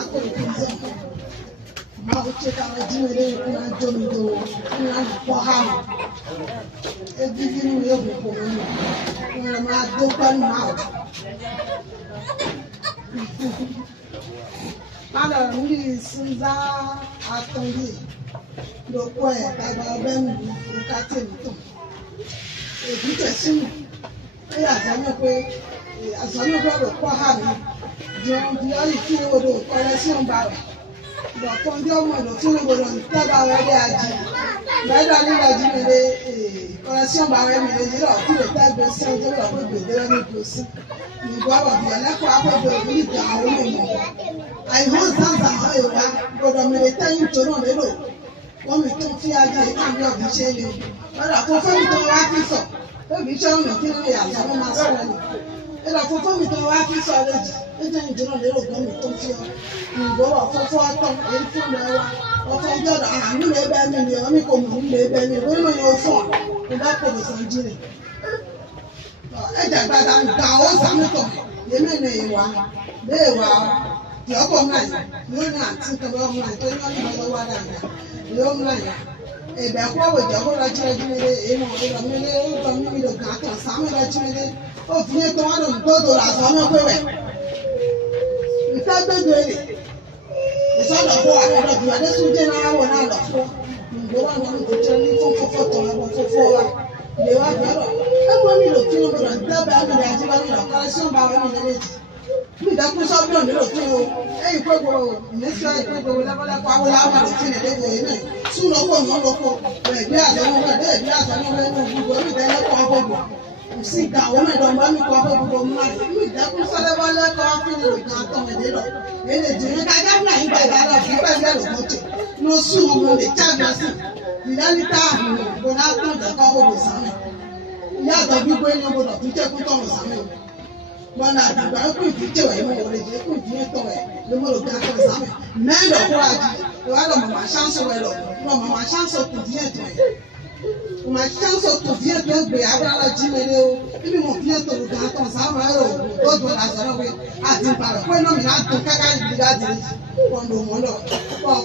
Ako ikizo. Maucheka majimele kuna jomido kuna pohama. Ebiginu yobu komuni. Kuna madopan mau. Ala ndi sinza atongi. Lokwe baba ben ukate mito. Ebite simu. E azame pe pohama. John Diari tí o do correction ba re do ton jo mo do tun go do ta ba re de aji ba da ni la ji me de correction ba re mi de ji ro ti le ta gbe se je ro pe gbe de ni ko si ni gwa ba bi ala ko apo do ni ta o mo ai ho san san ha yo wa go do me de ta yin to no le lo won mi tun fi aji ka mi o bi se ni ba da ko fe mi to wa ti so o bi se o mi ti ni ya so ma so ni e da ko fe mi to wa ti so le ji eje njiro le ro gan mi to fi o ngo ofofo aton e fun le wa ofo jo da anu le be mi ni o mi ko mu le be mi wo no yo fo o da ko so njire e ja gba da ga o sa mi to ye me ne wa le wa ti o ko nai yo na ti ko lo nai to yo ni lo wa da yo nai e be ko we jo ko la jire jire e mo e lo mi le o to mi lo ga to sa mi la jire o fi e to wa do la so mo pe we Ìtàgbẹ́gbẹ́rẹ́ ìsọdọ̀fọ́ àkọ́dọ̀bí adésúnjẹ́ náà wọ̀ náà lọ́fọ́ ìgbéwà náà ló jẹ́ ní fọ́fọ́fọ́ tọ̀ ẹ̀bọ̀ fọ́fọ́ wa ìléwà bẹ̀rọ̀ ẹgbẹ́ mi lò kí n gbọdọ̀ dábàá mi rẹ̀ àti bá mi lọ kọ́lẹ́ sí ọba rẹ̀ mi lẹ́lẹ́jì mi ìdákùn sọ́bíọ̀ mi lò kí o ẹ̀yìn pé gbogbo ìmísí ẹgbẹ́ gbogbo lẹ́kọ́lẹ́kọ́ awolá wà lò kí nìdé gbogbo yìí náà sún lọ́pọ̀ ní ọlọ́pọ̀ ẹ̀gbẹ́ àtẹnumọ́ si ga wo me do ma mi ko ko ko ma mi da ku sale ba le ko fi ni ga to me de lo e le ji ka ga na yi ba ga lo fi ba ga lo ko te no su mo le cha ga si ni da ni ta ko na to da ko bo sa me ya do bi ko ni bo do fi te ku to mo sa me mo na da ba ku fi te wa mo le je ku ji to we le mo lo ga to sa me me lo ko aji wa lo ma chance we lo ma chance ku ji to uma chance to vie to gbe abala jimele o ibi mo vie to lu gan ton sa ma ro to do la so we ati pa ko no mi na to kaka bi ga di kondo mo lo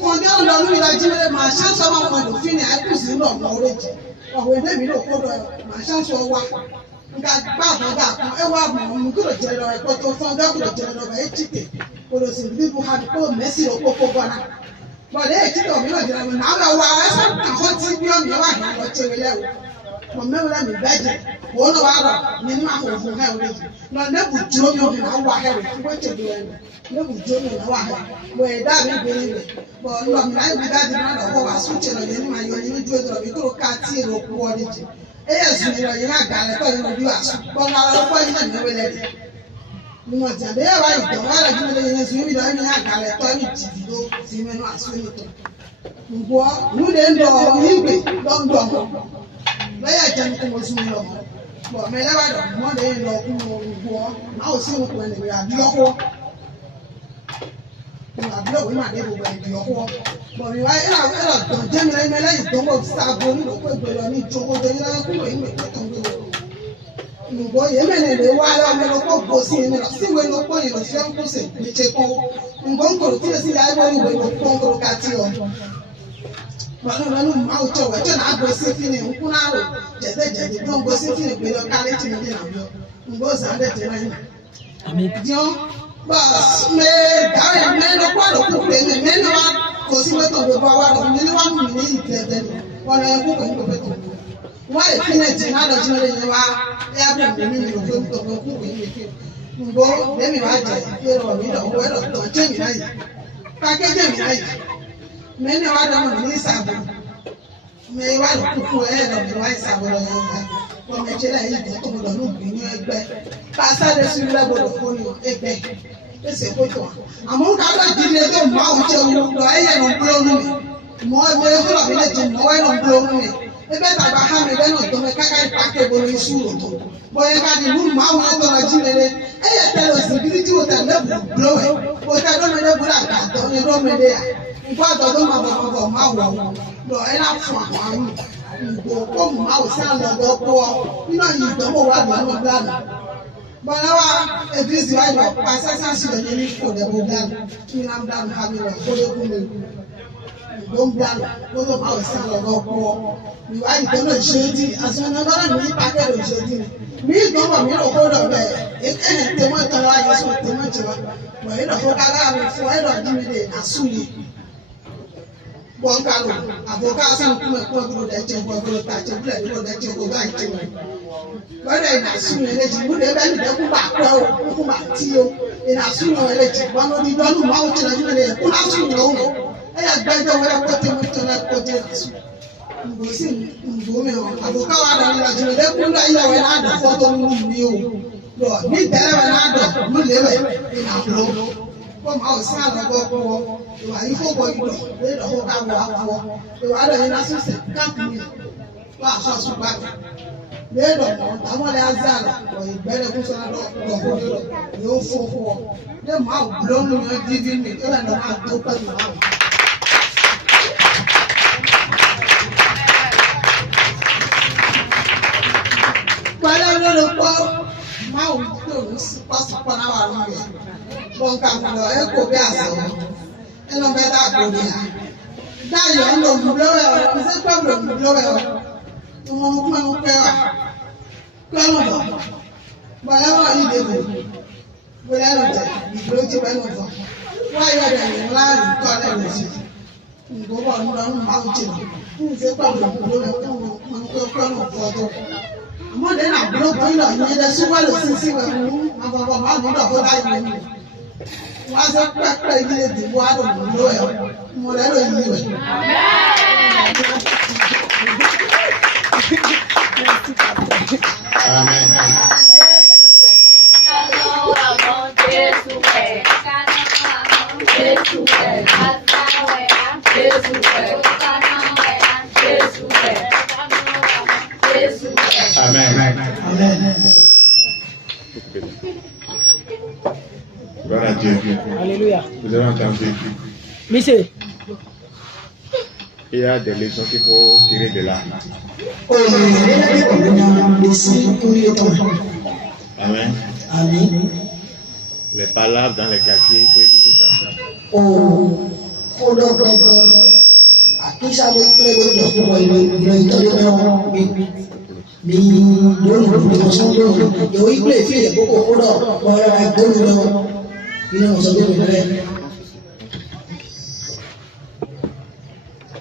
ko de o lo mi la jimele ma chance ma mo do fini ai ku si lo mo reji o we de mi lo ko do ma chance o wa nga gba bo ga kan e wa mo mu ko je lo e ko to fon ga ko je lo ba e chike ko lo si bi bu ha ko mesi o ko ko bona bọ̀dé ètùtù mi lọ jẹrẹ mi náà lọ wá ẹsẹ̀ àwọn tí bí ọmọ yẹn wà ní àlọ́ tí wọlé o mọ mẹ́wàá mi bẹ́ẹ̀ jẹ wọ́n lọ wá rọ ní ní máa fòfò hẹ́ wọlé jù lọ nẹ́bù dúró mi òbí náà wà hẹ́ wẹ̀ kí wọ́n tẹ̀lé ẹ̀ nẹ́bù dúró mi náà wà hẹ́ wọ̀ ẹ̀dá mi gbélé rẹ̀ bọ̀ lọ mi láyé mi dájú náà lọ́wọ́ wá súnjẹ lọ yẹn ní máa yọ yẹn ní dúró dọ̀rọ̀ mi kúrò ká tí èrò kú wọlé jẹ ẹ̀yẹ sùn ní lọ yẹn náà gàlẹ́ tọ́ yẹn lójú àṣù bọ́n náà lọ́wọ́ yẹn náà ní wẹ́lẹ́ rẹ̀ mo jàdé wa ìdánwò àlàjúmọ̀lẹ́ yẹn sùn mí lọ́wọ́ yẹn náà gàlẹ́ tọ́ ní jìbìló sí mẹ́nu àṣù ní tó ngwo nude ndo igbe ndo baya jan ko mo sun lo bo me la ba do mo de lo ku ngwo ma o si ko ne ya bi oko ma bi o ma de bo bi oko bo mi wa era do je me la do mo sa bo ni ko gbe lo ni jogo de ni la ku lo ime ko to ngwo ngwo ye me ne le wa la me lo ko bo si ni lo si we lo ko ni lo fi an ko se ni che ko ngwo ko ti si ya bo ni we lo ko ko ka ti o Wanu ma o to we to na go si fini nku na ro jede don go si fini pe lo kale ti mi na bio ngo za de te na ni dio ba me ga me no kwa lo ku pe me no wa ko si we to go ba wa ro ni wa mu ni ite de ni wa na ku ko ko pe to wa e fini ti na lo ji le ni wa ya bu mi ni lo ko to ko ku ni ke ngo de mi wa je ke ro mi do we lo to je mi na yi pa ke je mi na yi mene wa da mo ni sabo me wa ku e lo mi wa sabo lo yo ga ko me je la yi to mo lo nu bi ni egbe pa sa de su la bodo ko ni egbe e se ko to amo ka la di le to ma o je o lo e ye no blo nu mo me ko lo bi le je mo wa no blo nu ebe ta ba ha me be no to me ka ka pa ke bo ni su ro to bo ye ka di lu ma o to la ji le e ye te lo si bi ti o ta le blo e o ta do me le bura ka to ni do me le ya ngwa to do ma bo ma wo lo e la fun àwọn ngo ko ma o sa lo do ko ina yi do mo wa do no bla Banawa Idris Waido, Pastor Sassi, for the Bogan, Kinam having a full don't plan, both of our son of God. You are going to shady as another new packet of shady. Me don't want me to hold up there. If anything, what I was with the much of it. But in a photo, before I don't give it a suli. Bongalo, advocacy, come that you will go touch a blood that you will like to me. But I assume that you would have been back, who might tell in a sooner election. One of the one mountain and you assume no. I had better wear a cotton to that cotton. We see Advocacy, they put another photo of you. Lord, me there another, you live in a blow. From outside of God, you are evil boy, they don't hold out. You are the assistant, company. Last house back. They don't know. I want to ask or you better put on the whole you for them out blown you giving me, even though I don't open your mouth. But I don't know how we do pass upon our life. One come to the echo gas and no better go there. That you know, blower is a problem, blower. You want to come whatever you do, whatever you go to Benova. Why are they lying? God, go on mountain. Who's a problem? More than a block, you know, the super sissy was a crack the water of loyal. Whatever you do. Amen. Amen. Gloire à Dieu. Alléluia. Vous avez entendu. Monsieur. Il y a des leçons qu'il faut tirer de là. Amen. Amen. Les palabres dans les quartiers, il faut éviter ça.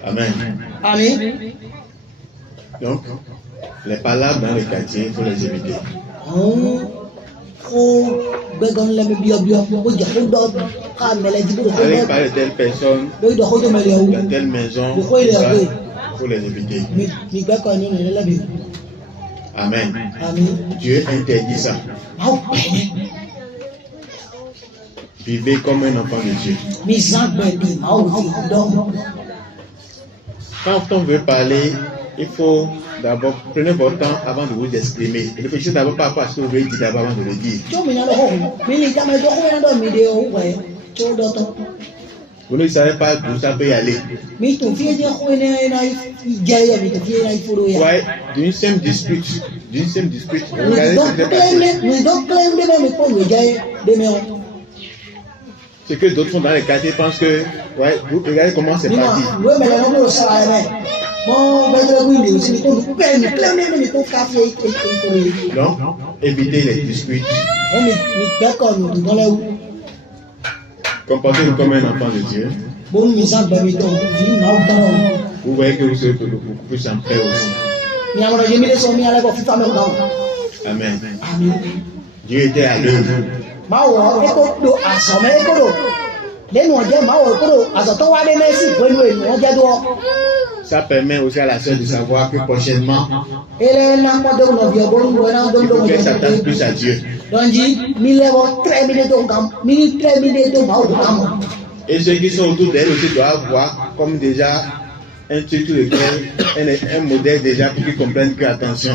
Amen. Amen. Donc, les palabres dans les quartiers, il faut les éviter. Allez parler de telle personne, de telle maison, il faut les éviter. Amen. Dieu interdit ça. Vivez comme un enfant de Dieu. Quand on veut parler, il faut d'abord prenez votre temps avant de vous exprimer. Réfléchissez d'abord par rapport à ce que vous voulez dire d'abord avant de le dire. Vous ne savez pas d'où ça peut y aller. Ouais, d'une simple dispute, regardez ce qui s'est passé. Ce que d'autres font dans les quartiers pensent que, ouais, vous regardez comment c'est parti. Donc, évitez les disputes. Comportez-vous comme un enfant de Dieu. Vous voyez que vous serez beaucoup plus en paix aussi. Amen. Dieu était à l'œuvre. Ça permet aussi à la sœur de savoir que prochainement, il faut qu'elle s'attache plus à Dieu. Et ceux qui sont autour d'elle aussi doivent voir comme déjà un truc sur lequel un modèle déjà pour qu'ils comprennent que attention.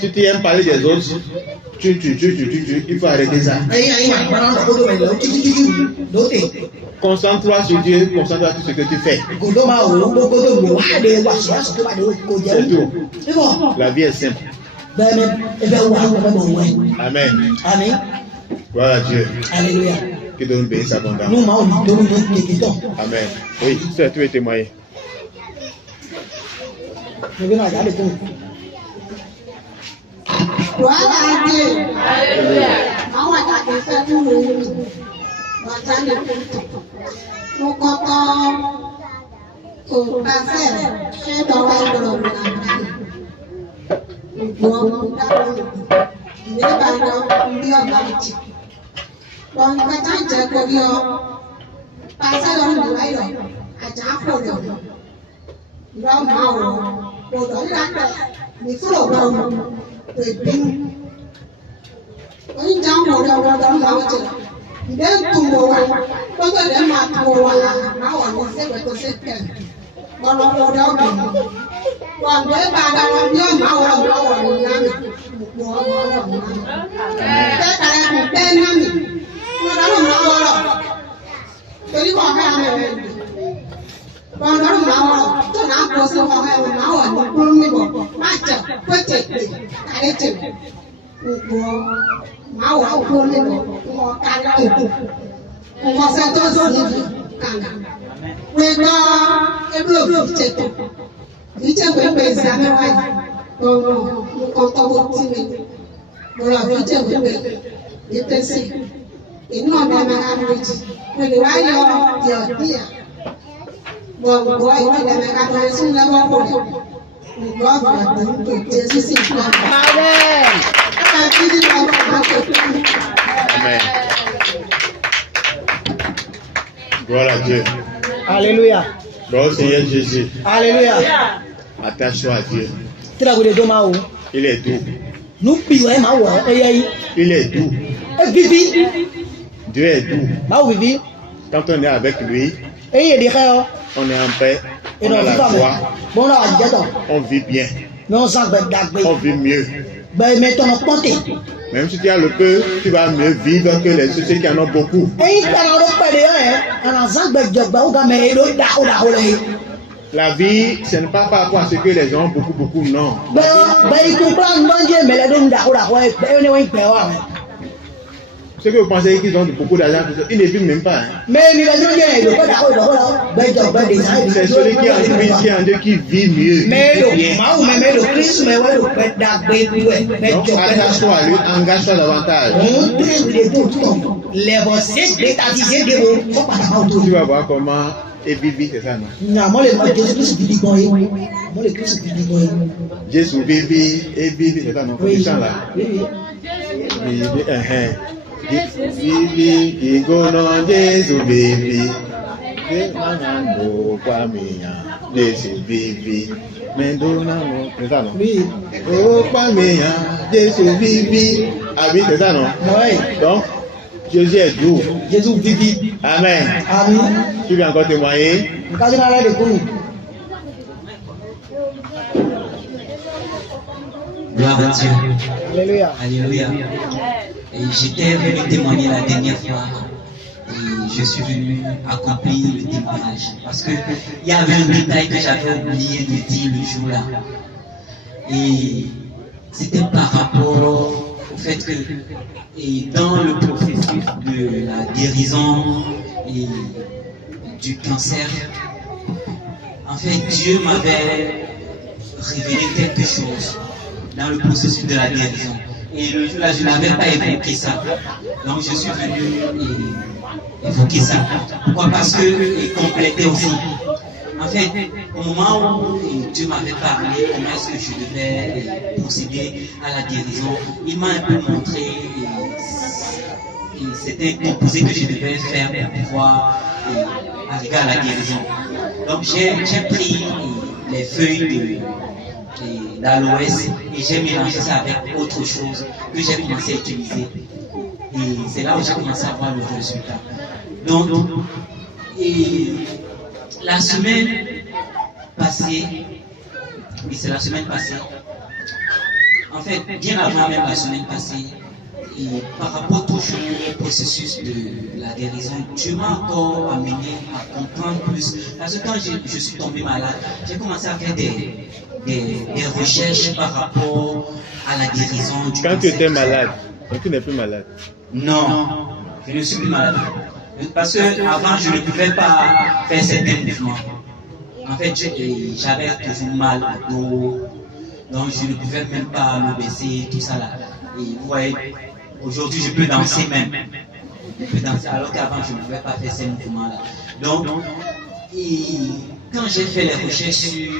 Si tu aimes parler des autres, il faut arrêter ça. Concentre-toi sur Dieu, concentre-toi sur ce que tu fais. C'est tout. La vie est simple. Amen. Gloire à Dieu. Alléluia. Que Dieu nous bénisse abondamment. Amen. Oui, ça, tu es témoigné. Gloire à Dieu. Alléluia. Àwọn àjàgbé fẹ́ kúrò nínú bàtà lè kúrò. Mo kọ́kọ́ kò pàṣẹ ṣé lọ́wọ́ ìgbọ̀rọ̀ mi nàgbà. Ìgbọ̀ dáwọ́ ìwé ìbàdàn bí ọ̀gá ìjì. Wọ́n gbẹ́jà jẹ́ kórí ọ. Pàṣẹ lọ́rùn ìwà ìrọ̀ àjà àpò rẹ̀. Ìrọ̀ máa wọ̀ gbọdọ̀ nígbà ní fúlọ̀ gbọ̀rọ̀. Pèpín. Oúnjẹ àwọn ọ̀rẹ́ ọ̀dọ́ máa ń jẹ. Ìdè tùmọ̀ wa, gbọ́dọ̀ dẹ̀ máa tùmọ̀ wa láwọn ọ̀nà sẹ́gbẹ̀tọ̀ sẹ́kẹ̀. Gbọ́dọ̀ ọ̀dọ́ ọ̀gbìn. Wọ́n gbé bàdà wọn bí ọ̀nà àwọn ọ̀wọ̀ ní námi. Gbogbo ọmọ ọ̀wọ̀ ní námi. Kẹ́kẹ̀rẹ́ kù pé námi. Wọ́n dáná máa wọ̀rọ̀. Torí kọ̀ ọ̀hẹ́ àmì rẹ̀ gbé. Wọ́n dáná máa wọ̀rọ̀. Tó náà kó sí ọ̀hẹ́ wọn máa wọ̀ ní kúrú níbọ̀. Má jẹ pété pé kàlẹ́ tẹ̀. Gbogbo máa wà kúrò nínú wọn kájá òkú. Wọ́n fẹ́ tó sí kàngà. Wíwá ebi òbí tètè. Ìjẹ́ pépé ìsàmẹ́wá yìí. Gbọ̀ngàn nǹkan tọ́wọ́ tí mi. Mo lọ fi jẹ́ pépé ìpèsè. Inú ọ̀dọ́ mẹ́ta méjì. Mo lè wá yọ di ọ̀díyà. Gbọ̀ngbọ̀ ìwádìí mẹ́ta méjì sún lẹ́wọ́ kò rẹ̀. Gbọ̀ngbọ̀ àgbàdo Jésù sì gbà. Amen. Amen. Gloire à Dieu. Alléluia. Gloire au Seigneur Jésus. Alléluia. Attache-toi à Dieu. Il est doux. Il est doux. Dieu est doux. Quand on est avec lui, on est en paix, on a la joie, on vit bien, on vit mieux. Même si tu as le peu, tu vas mieux vivre que les ceux qui en ont beaucoup. La vie, ce n'est pas par rapport à ce que les gens ont beaucoup, non. Ceux que vous pensez qu'ils ont beaucoup d'argent, ils ne vivent même pas. Hein. C'est celui qui a un Dieu qui vit mieux. Donc, attache-toi à lui, engage-toi davantage. Tu vas voir comment vivre, c'est ça, non? Jésus vivre et vivre, c'est ça, non? Tu sens là? Vivi, Igono, Jésus, vivi. Jésus, vivi. C'est ça, non? Oui. Oh, Pamea, Jésus, vivi. Ah oui, c'est ça, non? Oui. Donc, Jésus est doux. Jésus vivi. Amen. Amen. Tu veux encore témoigner? Gloire à Dieu. Alléluia. Alléluia. Et j'étais venu témoigner la dernière fois. Et je suis venu accomplir le témoignage. Parce qu'il y avait un détail que j'avais oublié de dire le jour-là. Et c'était par rapport au fait que dans le processus de la guérison et du cancer, en fait, Dieu m'avait révélé quelque chose dans le processus de la guérison. Et le jour-là, je n'avais pas évoqué ça. Donc, je suis venu évoquer ça. Pourquoi? Parce que, et compléter aussi. En fait, au moment où Dieu m'avait parlé comment est-ce que je devais procéder à la guérison, il m'a un peu montré c'était un composé que je devais faire pour pouvoir arriver à la guérison. Donc, j'ai pris les feuilles d'aloès et j'ai mélangé ça avec autre chose que j'ai commencé à utiliser. Et c'est là où j'ai commencé à voir le résultat. Donc, la semaine passée, oui, c'est la semaine passée. En fait, bien avant même la semaine passée, Et par rapport toujours au processus de la guérison, Dieu m'a encore amené à comprendre plus. Parce que quand je suis tombé malade, j'ai commencé à faire des recherches par rapport à la guérison. Quand tu étais malade, donc tu n'es plus malade? Non, je ne suis plus malade. Parce que avant je ne pouvais pas faire certains mouvements. En fait, j'avais toujours mal au dos, donc je ne pouvais même pas me baisser, tout ça là. Et vous voyez, aujourd'hui je peux danser même. Je peux danser, alors qu'avant je ne pouvais pas faire ces mouvements là. Donc, quand j'ai fait les recherches sur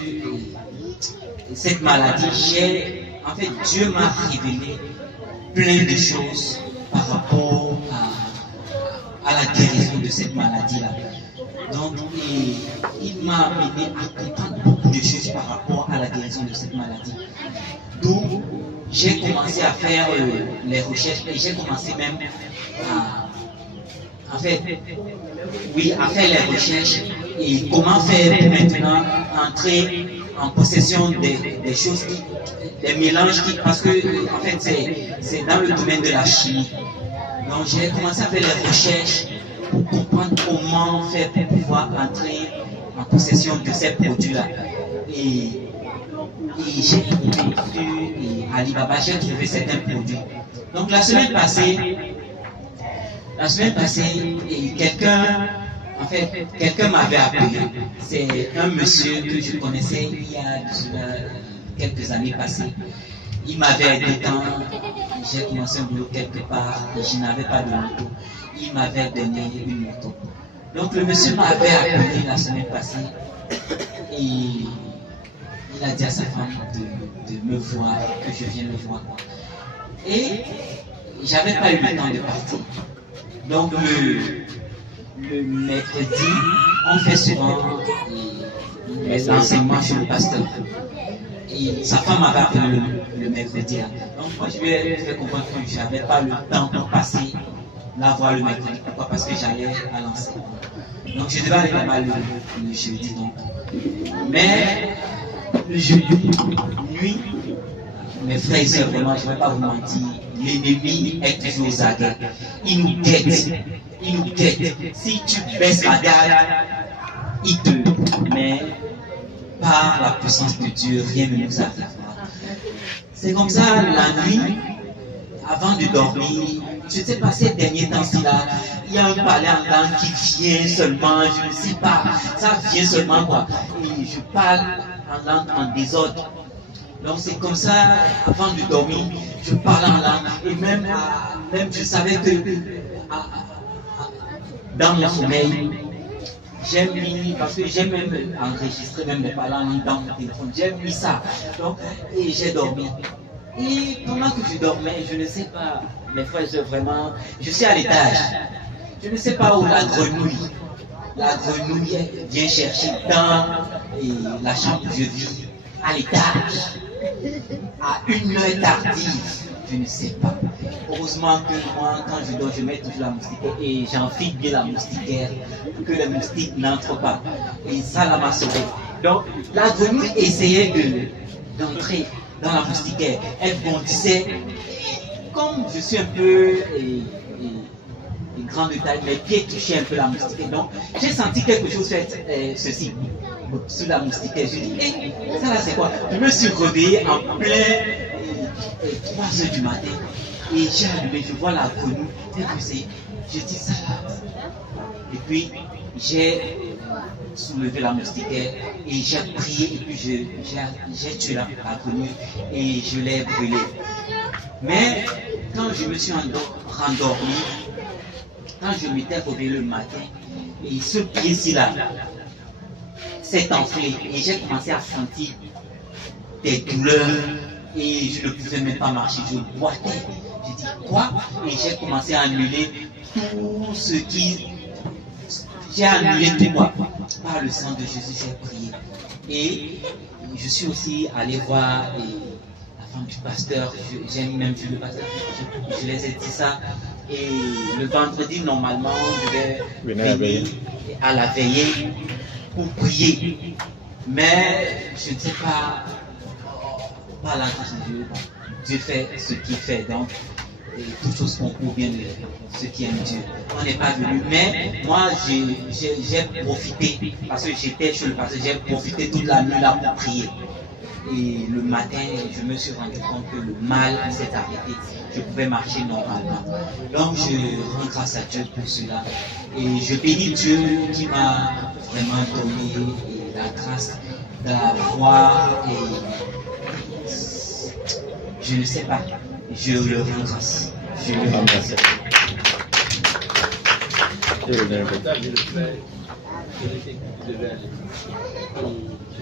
cette maladie, en fait, Dieu m'a révélé plein de choses par rapport à la guérison de cette maladie-là. Donc, il m'a amené à comprendre beaucoup de choses par rapport à la guérison de cette maladie. Donc, j'ai commencé à faire les recherches et j'ai commencé même à faire les recherches et comment faire pour maintenant entrer en possession des choses, des mélanges parce que en fait c'est dans le domaine de la chimie. Donc j'ai commencé à faire les recherches pour comprendre comment faire pour pouvoir entrer en possession de ces produits-là. Et j'ai trouvé sur Alibaba, j'ai trouvé certains produits. Donc la semaine passée, quelqu'un m'avait appelé. C'est un monsieur que je connaissais il y a quelques années passées. Il m'avait aidé quand j'ai commencé un boulot quelque part et je n'avais pas de moto. Il m'avait donné une moto. Donc le monsieur m'avait appelé la semaine passée et il a dit à sa femme de me voir, que je vienne le voir. Et j'avais pas eu le temps de partir. Donc le mercredi, on fait souvent l'enseignement chez le pasteur. Et sa femme m'avait appelé le mercredi. Donc moi je lui ai fait comprendre que je n'avais pas le temps pour passer la voir le mercredi. Pourquoi? Parce que j'allais à l'enseignement. Donc je devais aller là-bas le jeudi. Donc. Mais le jeudi, nuit, mes frères et sœurs, vraiment, je ne vais pas vous mentir, l'ennemi est toujours aux aguets. Il nous guette. Il nous guette. Si tu baisses la garde, il te. Mais par la puissance de Dieu, rien ne nous arrivera. C'est comme ça, la nuit, avant de dormir, je ne sais pas, ces derniers temps-ci là, il y a un palais en langue qui vient seulement, je ne sais pas, ça vient seulement quoi. Et je parle en langue en désordre. Donc c'est comme ça, avant de dormir, je parle en langue. Et même je savais que dans mon sommeil, j'ai mis, parce que j'ai même enregistré même des paroles dans mon téléphone, j'ai mis ça. Donc, et j'ai dormi. Et pendant que je dormais, je ne sais pas, mes frères, vraiment, je suis à l'étage. Je ne sais pas où la grenouille vient chercher dans la chambre où je vis, à l'étage, à une heure tardive, je ne sais pas. Heureusement que moi, quand je dors, je mets toujours la moustiquaire et j'enfile bien la moustiquaire pour que les moustiques n'entrent pas. Et ça, là, m'a sauvé. Donc, la grenouille essayait d'entrer dans la moustiquaire. Elle bondissait. Comme je suis un peu grande de taille, mes pieds touchaient un peu la moustiquaire. Donc, j'ai senti quelque chose faire ceci sur la moustiquaire. Je dis, ça là, c'est quoi? Je me suis réveillé en plein 3 heures du matin. Et j'ai allumé, je vois la grenouille. Je dis ça là. Et puis, j'ai soulevé la moustiquaire et j'ai prié et puis j'ai tué la grenouille et je l'ai brûlée. Mais quand je me suis rendormi, quand je m'étais réveillé le matin, et ce pied-ci là s'est enflé et j'ai commencé à sentir des douleurs et je ne pouvais même pas marcher, je boitais. J'ai dit quoi? Et j'ai commencé à annuler tout ce qui... J'ai annulé tout quoi. Par le sang de Jésus, j'ai prié. Et je suis aussi allé voir la femme du pasteur. J'ai même vu le pasteur. Je les ai dit ça. Et le vendredi, normalement, je vais venir à la veillée pour prier. Mais je ne sais pas, par la grâce de Dieu, Dieu fait ce qu'il fait. Donc, toutes choses sont pour bien de ceux qui aiment Dieu. On n'est pas venu, mais moi j'ai profité, parce que j'étais chez le pasteur, j'ai profité toute la nuit là pour prier. Et le matin, je me suis rendu compte que le mal s'est arrêté. Je pouvais marcher normalement. Donc je rends grâce à Dieu pour cela. Et je bénis Dieu qui m'a vraiment donné la grâce d'avoir et je ne sais pas. Je le rends grâce. Je le rends grâce.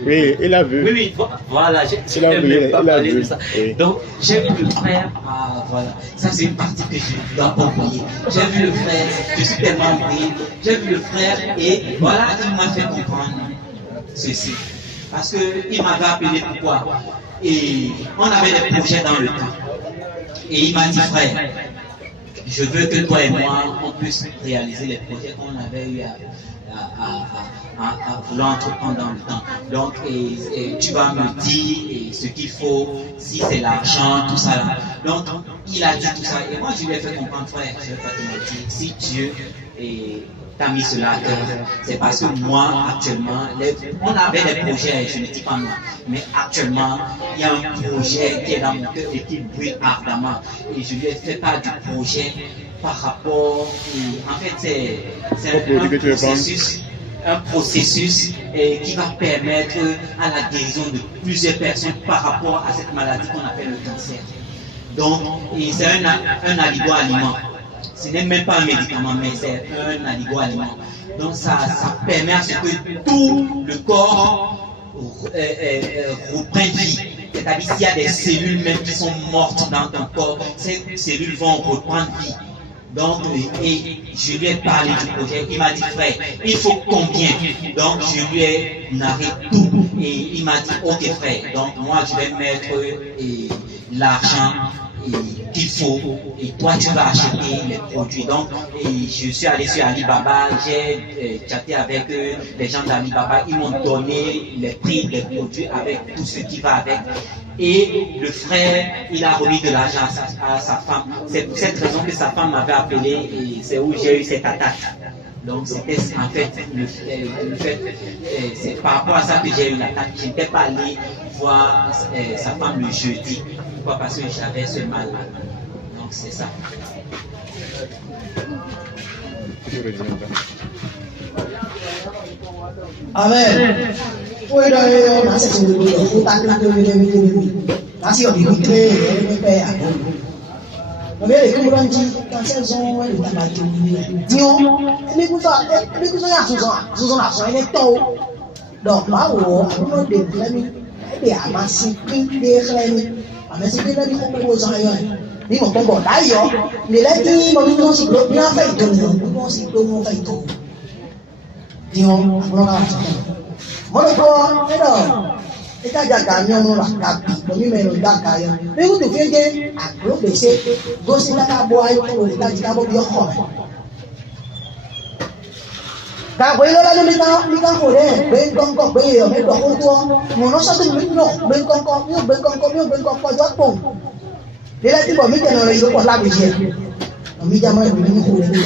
Oui, il a vu. Oui, voilà, j'ai même pas parlé de ça. Oui. Donc, j'ai vu le frère, voilà, ça c'est une partie que je ne dois pas oublier. J'ai vu le frère, je suis tellement embrouillé. J'ai vu le frère et voilà, il m'a fait comprendre ceci. Parce qu'il m'avait appelé pourquoi? Et on avait des projets dans le temps. Et il m'a dit, frère, je veux que toi et moi, on puisse réaliser les projets qu'on avait eu à vouloir entreprendre dans le temps. Donc, et tu vas me dire ce qu'il faut, si c'est l'argent, tout ça là. Donc, il a dit tout ça. Et moi, je lui ai fait comprendre, frère, je ne vais pas te mentir, si Dieu t'a mis cela à cœur, c'est parce que moi, actuellement, on avait des projets, je ne dis pas moi, mais actuellement, il y a un projet qui est dans mon cœur et qui brûle ardemment. Et je lui ai fait part du projet par rapport, en fait, c'est un processus qui va permettre à la guérison de plusieurs personnes par rapport à cette maladie qu'on appelle le cancer. Donc, c'est un aliment. Ce n'est même pas un médicament, mais c'est un aliment. Donc, ça permet à ce que tout le corps reprenne vie. C'est-à-dire s'il y a des cellules même qui sont mortes dans ton corps, ces cellules vont reprendre vie. Donc, et je lui ai parlé du projet, il m'a dit, frère, il faut combien? Donc, je lui ai narré tout et il m'a dit, ok frère, donc moi je vais mettre l'argent qu'il faut et toi tu vas acheter les produits. Donc, je suis allé sur Alibaba, j'ai chatté avec les gens d'Alibaba, ils m'ont donné les prix des produits avec tout ce qui va avec. Et le frère, il a remis de l'argent à sa femme. C'est pour cette raison que sa femme m'avait appelé et c'est où j'ai eu cette attaque. Donc c'était en fait le fait, c'est par rapport à ça que j'ai eu l'attaque. Je n'étais pas allé voir sa femme le jeudi. Pourquoi? Parce que j'avais ce mal. Donc c'est ça. Amen. Oui, on c'est ce que vous kita jaganya ono lah kapi, kami melondak kaya. Lalu tu fikir, aku besi, gosi nak kabo ayo, kita jika kabo dia kau. Kabo itu lalu kita kore, bengkok beli, bengkok tu, mana satu bengkok jual pun. Dia lagi bawa minyak orang itu kau lagi je, minyak mana minyak kore tu.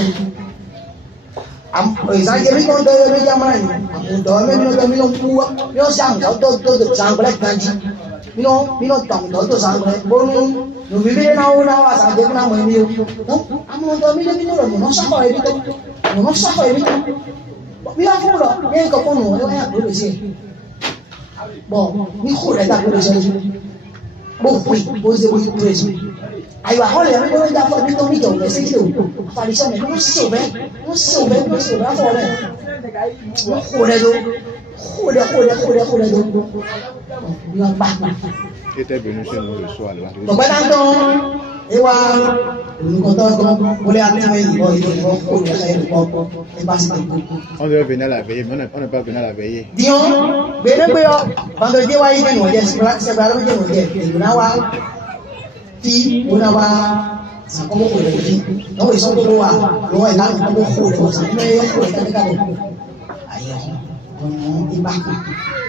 Saya ni kalau dia minyak mana, dah minum kuah, minum sang, tu sang boleh ganji, minum tang, tu sang boleh, bonum, bibir nawa sahaja kena minum, amu dah minum orang, siapa itu, bila pula, ni kau pun orang yang boleh sih, ni kore tak boleh sih, boleh sih. Ayo hole ya mimi ndio hapo ndio mito pesa kidogo afalisha mimi no sobe hapo ole khole do ndio baba était venu chez nous le soir là donc maintenant ewa on devait venir à la veillée mais on n'est pas venu à la veillée Dion vendredi wa hivi ni waje c'est pas le jour na wa ti una wa sa ko ko le ti no eso ko wa lo e la ko ko le sa me yo ko ta ka do ayo no iba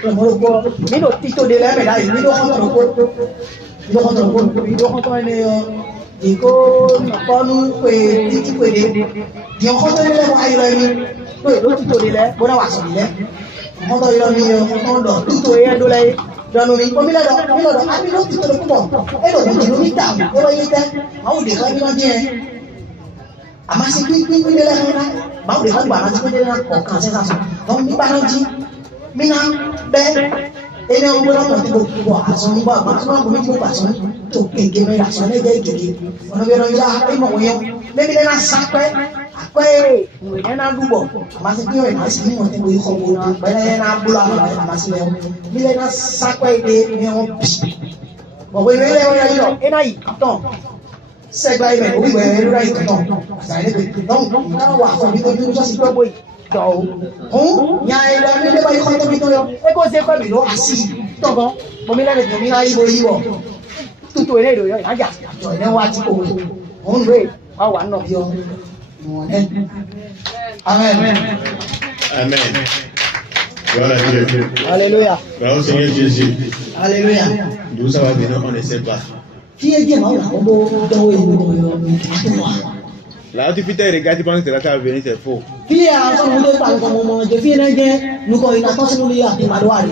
lo mo ko mi do tito de la me dai mi do ko ne Iko noponu kwe titi kwe de. Di onkoto ile wa ilo mi. Kwe lo tuto ile bona wa so ile. Onkoto ilo mi onkoto tuto ye do lai. Danu mi ko mi lo abi lo tuto lo kubo. E lo mi ni ta. E wa yete. Ma o de ka mi lo je. Amasi pin de la na. Ma o de ka ba na ti de na ko kan se sa so. Don mi ba na ji. Mi na be ene o gbọ́dọ̀ mọ̀ tí gbogbo àṣọ nígbà àgbàtúmọ̀ gbogbo tí gbogbo àṣọ tó kéèké mẹ́rin àṣọ lẹ́jẹ́ kéèké ọ̀nà bí ọ̀nà ìmọ̀ wọ̀nyẹn lẹ́bi lẹ́nà sápẹ́ àpẹ́ ìwé lẹ́nà dúbọ̀ àmásí bí ọ̀rẹ́ màsí ní wọ̀nyẹn wọ̀nyẹn kọ̀ gbogbo pẹ̀lẹ́ lẹ́nà gbọ́dọ̀ àwọn àmásí lẹ́wọ̀n bí lẹ́nà sápẹ́ ìdè ní wọn pì bọ̀wọ̀ ìwé lẹ́wọ̀n yẹn lọ ẹ̀nà yìí tán sẹ́gbà ìwé òwúwẹ̀ ẹ̀rọ yìí tán àtàlẹ́ dɔw hun nyaayɛlɛ mi de ba yi kɔntɔ bi tɔ yɔ e ko se kɔ mi lo asi tɔgɔ mɔmi la de tɔ mi la yi bo yi wɔ tutu ne do yɔ yan ja jɔ ne waati ko we hun do ye wa wa nɔ bi yɔ mɔnɛ amen. Amen. Gloire à Dieu. Alléluia. Gloire au Seigneur Jésus. Alléluia. D'où ça va venir, on ne sait pas. Qui est bien, on a un beau dos et là, tu peux te regarder, tu penses que ça va venir, c'est faux. Qui est en train de parler comme un moment de vie, nous avons une attention de l'Iakimadoari.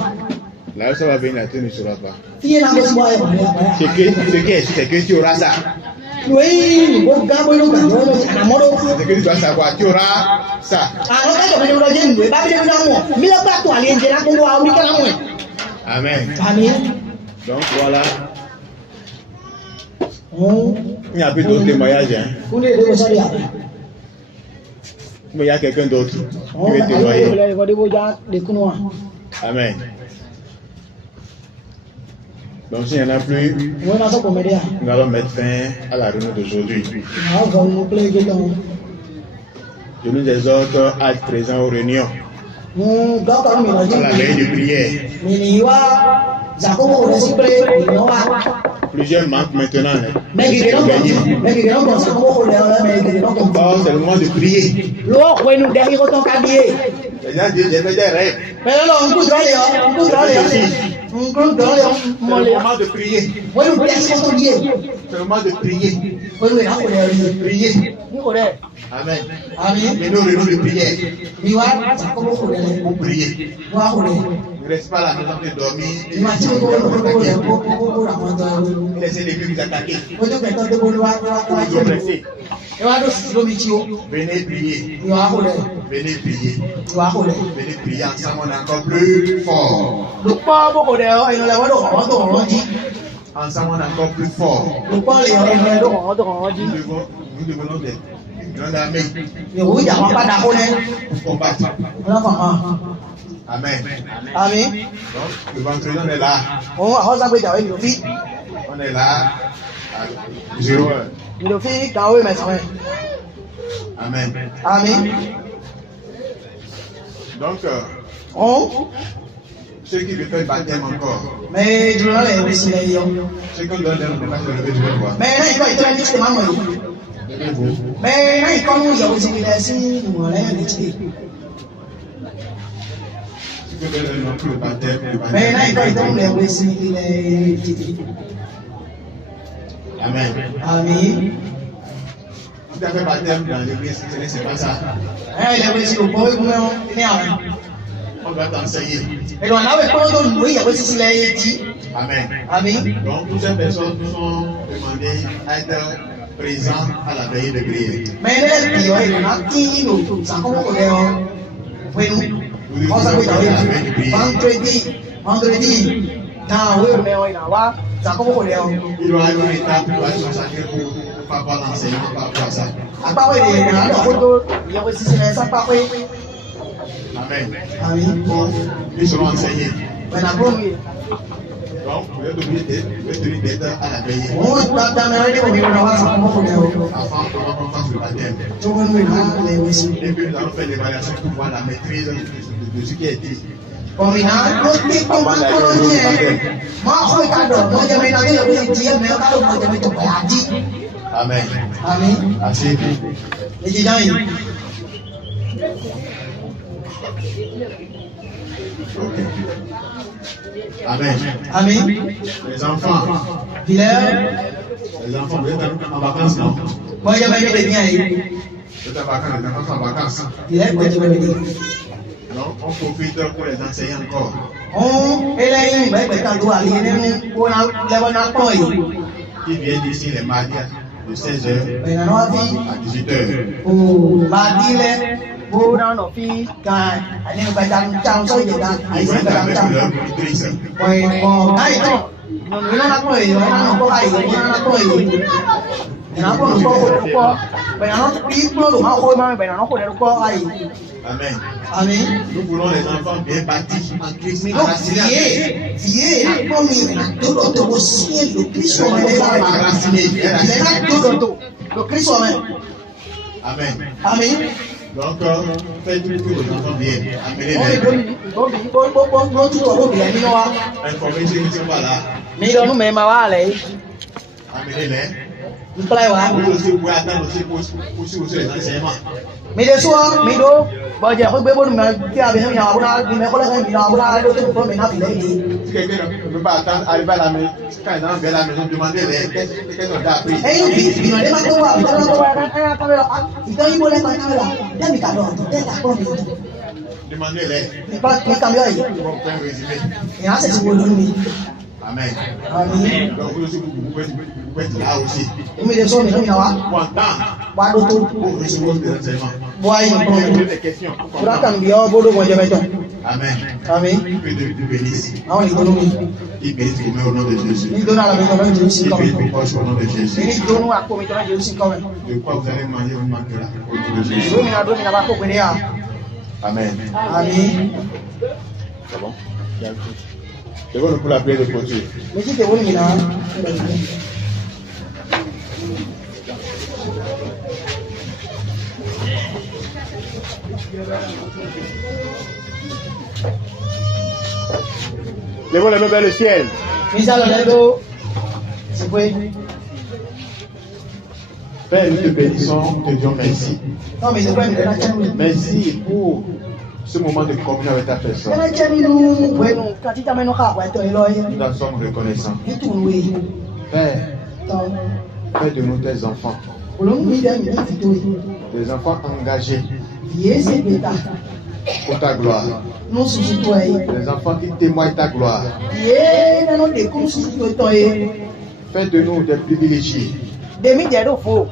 Là où ça va venir, tu ne sauras pas. Qui est là, ce qui est sûr, c'est que tu auras ça. Oui, bon, gabo, nous avons un amour. C'est que tu dois savoir, tu auras ça. Alors, quand on va dire, nous avons un mille partout, aller dire qu'on doit avoir un amour. Amen. Amen. Donc voilà. Il n'y a plus d'autres témoignages. Hein. Mais il y a quelqu'un d'autre qui veut témoigner. Amen. Donc s'il n'y en a plus, nous allons mettre fin à la réunion d'aujourd'hui. Je nous exhorte à être présents aux réunions. À la veille de prière. Plusieurs manquent maintenant. Or, c'est le moment de prier. Les gens disent, j'ai fait des rêves. C'est le moment de prier. C'est le moment de prier. Prier. Amen. Et nous réunions de prière. Pour prier. Ne reste pas à la maison de dormir. Laissez l'église attaquer. Venez prier. Venez prier. Venez prier ensemble, on est encore plus fort. Ensemble, on est encore plus fort. Nous devenons une grande armée pour combattre. Amen. Amen. Donc, le vendredi, on est là. On est là à 0 heure. Amen. Amen. Donc, ceux qui veulent faire le baptême encore, mais je ceux qui donnent le baptême, je vais le voir. mais il faut être Levez-vous. mais il faut nous y Ceux qui veulent non plus le baptême, mais il faut être Amen. Amen. Si tu as fait le baptême dans l'église, ce n'est pas ça. On doit t'enseigner. Amen. Amen. Donc, toutes ces personnes nous sont demandées à être présents à la veille de prière. Vendredi. Il doit y avoir une étape qui doit être consacrée pour avoir l'enseignement par rapport à ça. Amen. Ils seront enseignés. Donc, vous êtes obligés d'être à la veille. Avant qu'on fasse le baptême. Et puis nous allons faire l'évaluation pour voir la maîtrise de ce qui a été. Amen. Amen. Assez. Okay. Amen. Amen. Les enfants, Hilaire, Les enfants, vous êtes en vacances, non? Moi, j'ai même des biens. Vous êtes en vacances, les enfants sont en vacances. Il est quoi, tu veux dire? Alors, on profite pour les enseigner encore. On est là, mais quand tu as l'idée, on a pas eu. Qui viennent ici les mardis de 16h Mais on a vu. à 18h. Oh, mardi là, on a nos filles quand on est pas dans le temps, ça y est là, Ils ils vont sont être dans le avec temps. leur monitrice. Oui, bon, là, ils sont. Non, on a pas eu, on a pas eu, on a pas eu. On a pas eu quoi. Mais on a pris pour le marché, mais on a pas eu quoi. Amen. Amen. Nous voulons les enfants bien bâtis en Christ. Mais donc, vieux, la première, tout l'autre aussi, le Christ en est là. Il est là, tout l'autre. Le Christ en est. Amen. Amen. Donc, faites tout pour les enfants bien. Amenez-les. Informez ceux qui ne sont pas là. Amenez-les. Vous aussi, vous pouvez attendre aussi pour les enseignements. Mais le soir, mais l'eau, bon, j'ai retrouvé mon numéro qui a bien mis en place, mais on l'a mis en place, l'autre pour maintenant, il est. Si quelqu'un ne peut pas attendre, arriver à la maison, quand ils arrivent à la maison, demandez-les qu'est-ce qu'on a appris. Et il m'a demandé quoi, il m'a dit, il m'a dit, Demandez-les. mais pas tout comme ça. Ils vont faire un résumé. Et là, c'est ce qu'on dit. Amen. Amen. Donc, vous aussi, vous pouvez être là aussi. Mais le soir, mais non, il y a Pour entendre, pas d'autre. pour recevoir des enseignements. Bois, il Poser me des questions. prend. Pour attendre bien, pour le bon Dieu, mettons. Amen. Amen. Que Dieu vous bénisse. Ah, on est économie. Il bénisse vos mains au nom de Jésus. Il donne à la maison, on dit aussi Il quand bénisse même. vos poches au nom de Jésus. Il donne à quoi, mais on dit aussi quand même. De quoi vous allez manger, vous manquerez au nom de Je Jésus. veux me la donner à la coupe, mais là. Amen. Amen. C'est bon? C'est bon pour la prière de clôture. Mais si tu es bon, il a. Lèvons les mains vers le ciel. Misa le ledo. C'est vrai. Père, nous te bénissons, nous te disons merci. Non, mais c'est vrai, mais la tienne. Merci pour ce moment de communion avec ta personne. La tienne, nous. Bueno, quand tu t'amènes au cas, ouais, tu es là. Nous en sommes reconnaissants. Et tout, oui. Père, Tant. fais de nous tes enfants. Pour le moment, il y a une petite oui. Des enfants engagés Yes, c'est bêta. pour ta gloire. Nous sous toi. Des enfants qui témoignent ta gloire. Yeah, non, des coups sous toi. Fais de nous des privilégiés. Demi de faux.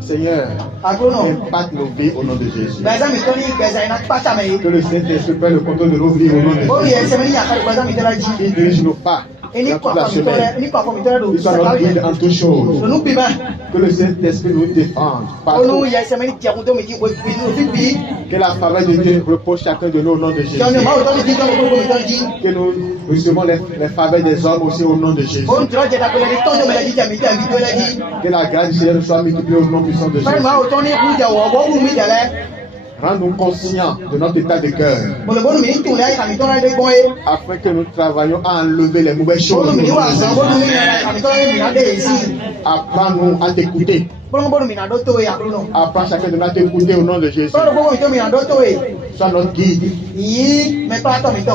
Seigneur, Agronom. impacte nos vies au nom de Jésus. Gaza mi toni gaza ina pata mai. Que le Saint-Esprit prenne le contrôle de nos vies au nom de Oh Jésus. yes, semeni ya kali gaza mi tela ji. Il dirige nos pas Eni dans kwa toute la kwa mitore, semaine. eni kwa mitore do. Il soit notre guide en toutes choses. No nupi ba. Que le Saint-Esprit nous défende Onu partout. ya semeni ti akundo mi ji ko bi no fi bi. Que la faveur de Dieu repose chacun de nous au nom de Jésus. Yo ne ma o toni ji to ko mi toni ji. Que nous recevons les faveurs des hommes aussi au nom de Jésus. On tro je ta ko le to me la ji ja mi to la ji. Que la grâce du Seigneur soit multipliée au nom puissant de Fa Jésus. ma o toni ku ja wo wo mi ja le. Rends-nous conscients de notre état de cœur Bolo bolo mi tu le ka mi to la de boy. afin que nous travaillions à enlever les mauvaises choses. Bolo mi wa so bolo mi na ka mi to la mi na de si. Apprends-nous à t'écouter. Bolo bolo mi na do to ya no. Apprends chacun de nous à t'écouter au nom de Jésus. Bolo bolo mi to mi na do to e. Sois notre guide. Yi me pa to mi to.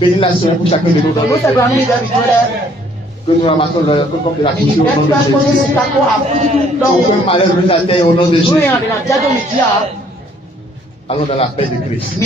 Bénis la Seigneur pour chacun de nous. Nous te grands mi da mi to le. Que nous ramassons comme de la poussière au nom de Jésus. Aucun malheur ne nous atteigne au nom de Jésus. Allons dans la paix de Christ.